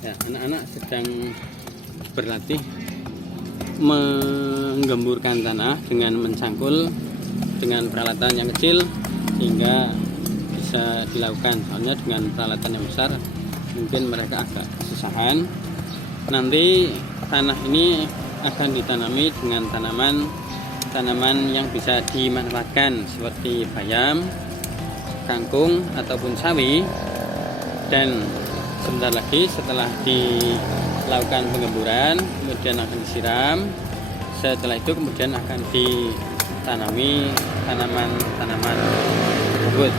Ya, anak-anak sedang berlatih menggemburkan tanah dengan mencangkul dengan peralatan yang kecil sehingga bisa dilakukan. Soalnya dengan peralatan yang besar mungkin mereka agak kesusahan. Nanti tanah ini akan ditanami dengan tanaman yang bisa dimanfaatkan seperti bayam, kangkung ataupun sawi. Dan sebentar lagi setelah dilakukan penggemburan kemudian akan disiram. Setelah itu kemudian akan ditanami tanaman tersebut.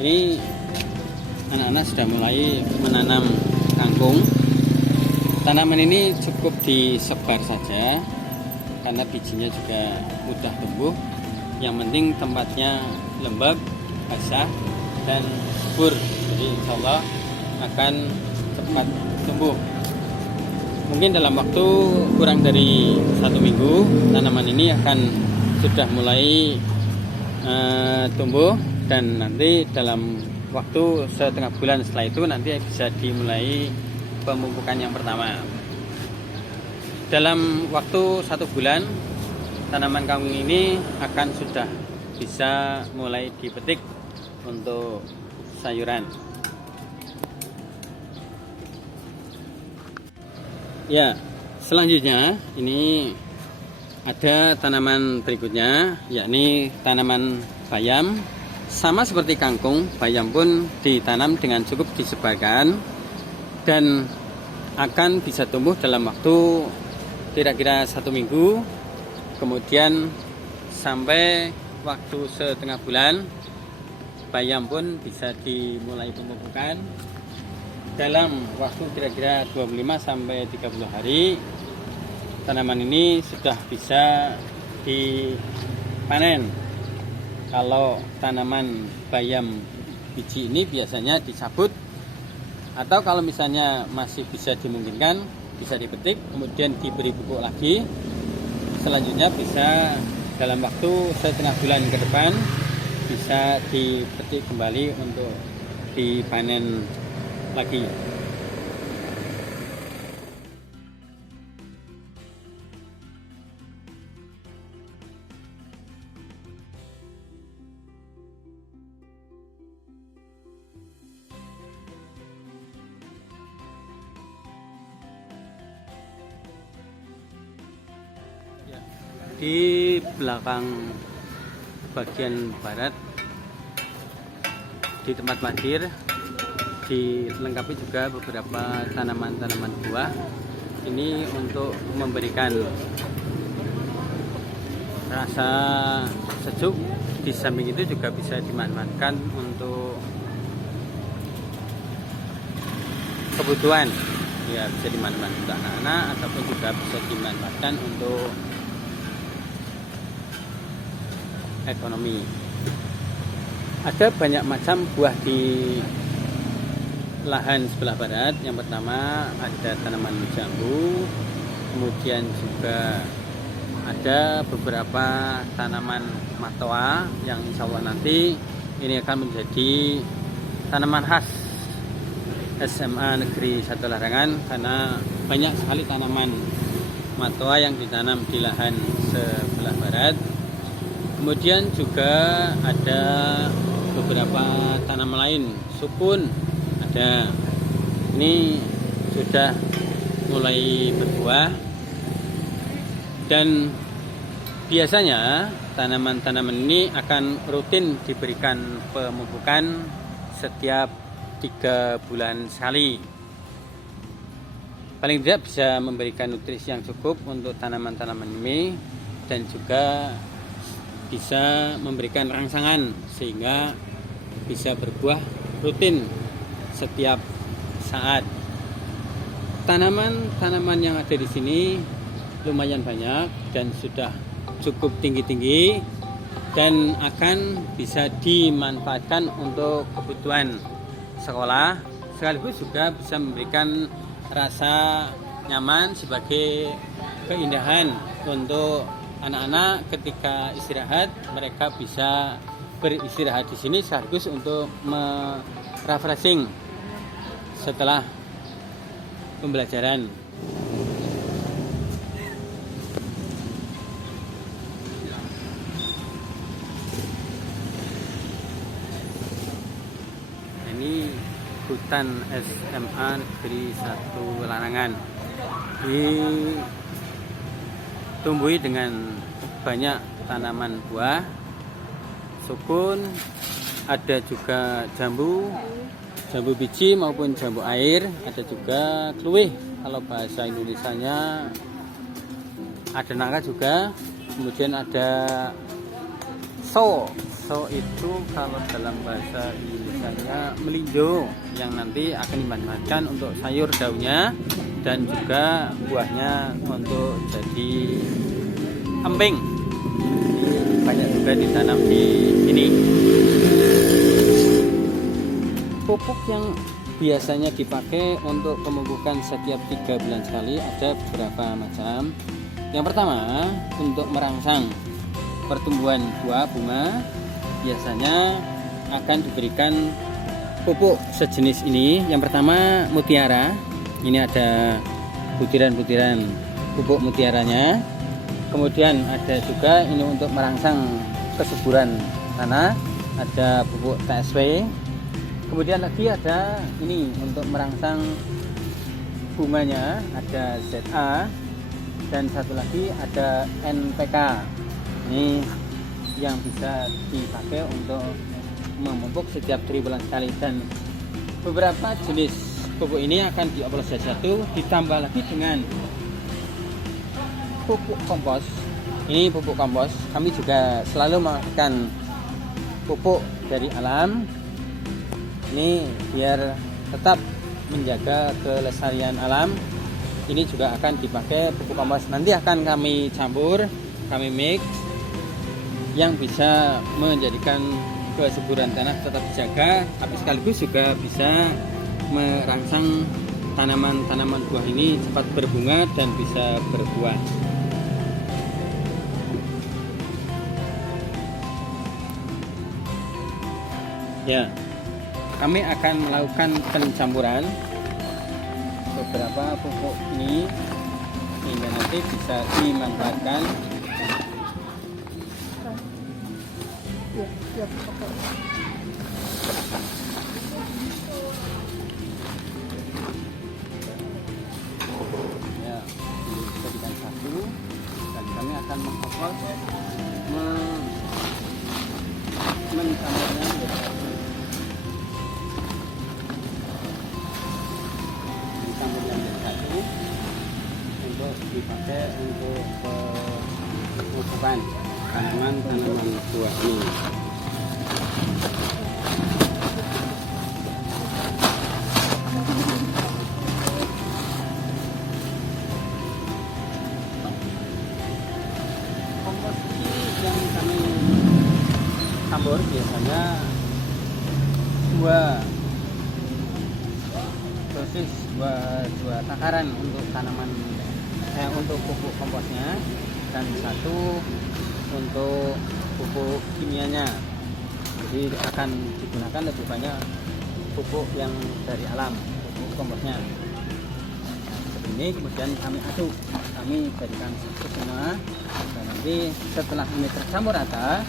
Ini anak-anak sudah mulai menanam kangkung. Tanaman ini cukup disebar saja karena bijinya juga mudah tumbuh. Yang penting tempatnya lembab, basah, dan subur. Jadi insya Allah akan cepat tumbuh. Mungkin dalam waktu kurang dari 1 minggu tanaman ini akan sudah mulai tumbuh. Dan nanti dalam waktu setengah bulan setelah itu nanti bisa dimulai pemupukan yang pertama. Dalam waktu 1 bulan tanaman kangkung ini akan sudah bisa mulai dipetik untuk sayuran. Ya, selanjutnya ini ada tanaman berikutnya, yakni tanaman bayam. Sama seperti kangkung, bayam pun ditanam dengan cukup disebarkan dan akan bisa tumbuh dalam waktu kira-kira 1 minggu. Kemudian sampai waktu setengah bulan bayam pun bisa dimulai pemupukan. Dalam waktu kira-kira 25 sampai 30 hari tanaman ini sudah bisa dipanen. Kalau tanaman bayam biji ini biasanya dicabut, atau kalau misalnya masih bisa dimungkinkan bisa dipetik kemudian diberi pupuk lagi. Selanjutnya bisa dalam waktu setengah bulan ke depan bisa dipetik kembali untuk dipanen lagi. Di belakang bagian barat di tempat parkir dilengkapi juga beberapa tanaman-tanaman buah. Ini untuk memberikan rasa sejuk. Di samping itu juga bisa dimanfaatkan untuk kebutuhan, ya bisa dimanfaatkan untuk anak-anak ataupun juga bisa dimanfaatkan untuk ekonomi. Ada banyak macam buah di lahan sebelah barat. Yang pertama ada tanaman jambu, kemudian juga ada beberapa tanaman matoa yang insya Allah nanti ini akan menjadi tanaman khas SMA Negeri 1 Larangan, karena banyak sekali tanaman matoa yang ditanam di lahan sebelah barat. Kemudian juga ada beberapa tanaman lain, sukun ada. Ini sudah mulai berbuah, dan biasanya tanaman-tanaman ini akan rutin diberikan pemupukan setiap 3 bulan sekali. Paling tidak bisa memberikan nutrisi yang cukup untuk tanaman-tanaman ini, dan juga bisa memberikan rangsangan sehingga bisa berbuah rutin setiap saat. Tanaman-tanaman yang ada di sini lumayan banyak dan sudah cukup tinggi-tinggi dan akan bisa dimanfaatkan untuk kebutuhan sekolah, sekaligus juga bisa memberikan rasa nyaman sebagai keindahan untuk anak-anak ketika istirahat. Mereka bisa beristirahat di sini sekaligus untuk refreshing setelah pembelajaran. Ini hutan SMA Negeri 1 Larangan, ditumbuhi dengan banyak tanaman buah, sukun, ada juga jambu biji maupun jambu air, ada juga kluwih kalau bahasa Indonesianya, ada nangka juga. Kemudian ada so itu kalau dalam bahasa Indonesianya melinjo, yang nanti akan dimanfaatkan untuk sayur daunnya dan juga buahnya untuk jadi emping. Ini banyak juga ditanam di sini. Pupuk yang biasanya dipakai untuk pemupukan setiap 3 bulan sekali ada beberapa macam. Yang pertama, untuk merangsang pertumbuhan buah bunga, biasanya akan diberikan pupuk sejenis ini. Yang pertama, mutiara. Ini ada butiran-butiran pupuk mutiaranya. Kemudian ada juga ini untuk merangsang kesuburan tanah, ada pupuk TSP. Kemudian lagi ada ini untuk merangsang bunganya, ada ZA, dan satu lagi ada NPK. Ini yang bisa dipakai untuk memupuk setiap 3 bulan sekali, dan beberapa jenis pupuk ini akan dioplos satu, ditambah lagi dengan pupuk kompos. Ini pupuk kompos, kami juga selalu menggunakan pupuk dari alam. Ini biar tetap menjaga kelestarian alam. Ini juga akan dipakai pupuk kompos. Nanti akan kami campur, kami mix, yang bisa menjadikan kesuburan tanah tetap dijaga, tapi sekaligus juga bisa merangsang tanaman-tanaman buah ini cepat berbunga dan bisa berbuah. Ya, kami akan melakukan pencampuran beberapa pupuk ini hingga nanti bisa dimanfaatkan. Ya, dijadikan satu, dan kami akan mengoplos mencampurnya satu untuk dipakai untuk pemupukan tanaman-tanaman buah ini. Kompos yang kami campur biasanya 2 dosis, 2 takaran untuk tanaman, untuk pupuk komposnya, dan 1 untuk pupuk kimianya. Jadi akan digunakan lebih banyak pupuk yang dari alam, pupuk komposnya. seperti ini, kemudian kami aduk, kami jadikan satu semua, dan nanti setelah ini tercampur rata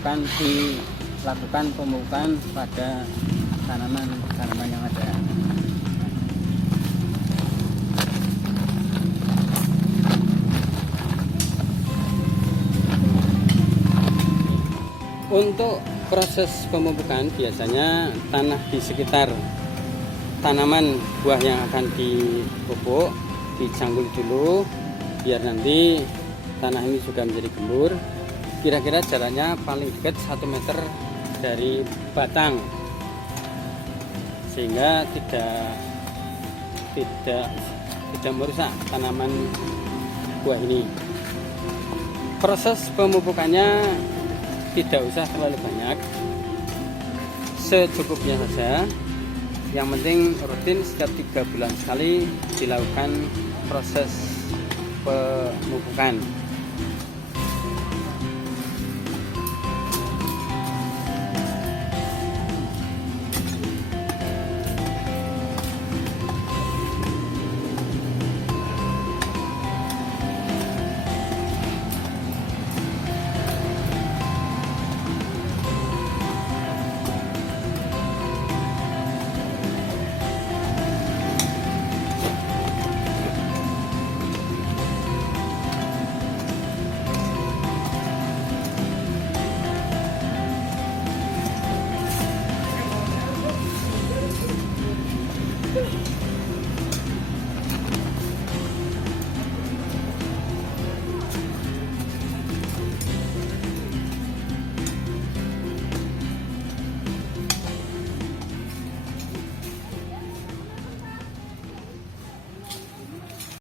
akan dilakukan pemupukan pada tanaman yang ada. Untuk proses pemupukan biasanya tanah di sekitar tanaman buah yang akan dipupuk dicanggul dulu biar nanti tanah ini juga menjadi gembur. Kira-kira jaraknya paling dekat 1 meter dari batang sehingga tidak merusak tanaman buah ini. Proses pemupukannya tidak usah terlalu banyak, secukupnya saja. Yang penting rutin setiap 3 bulan sekali dilakukan proses pemupukan.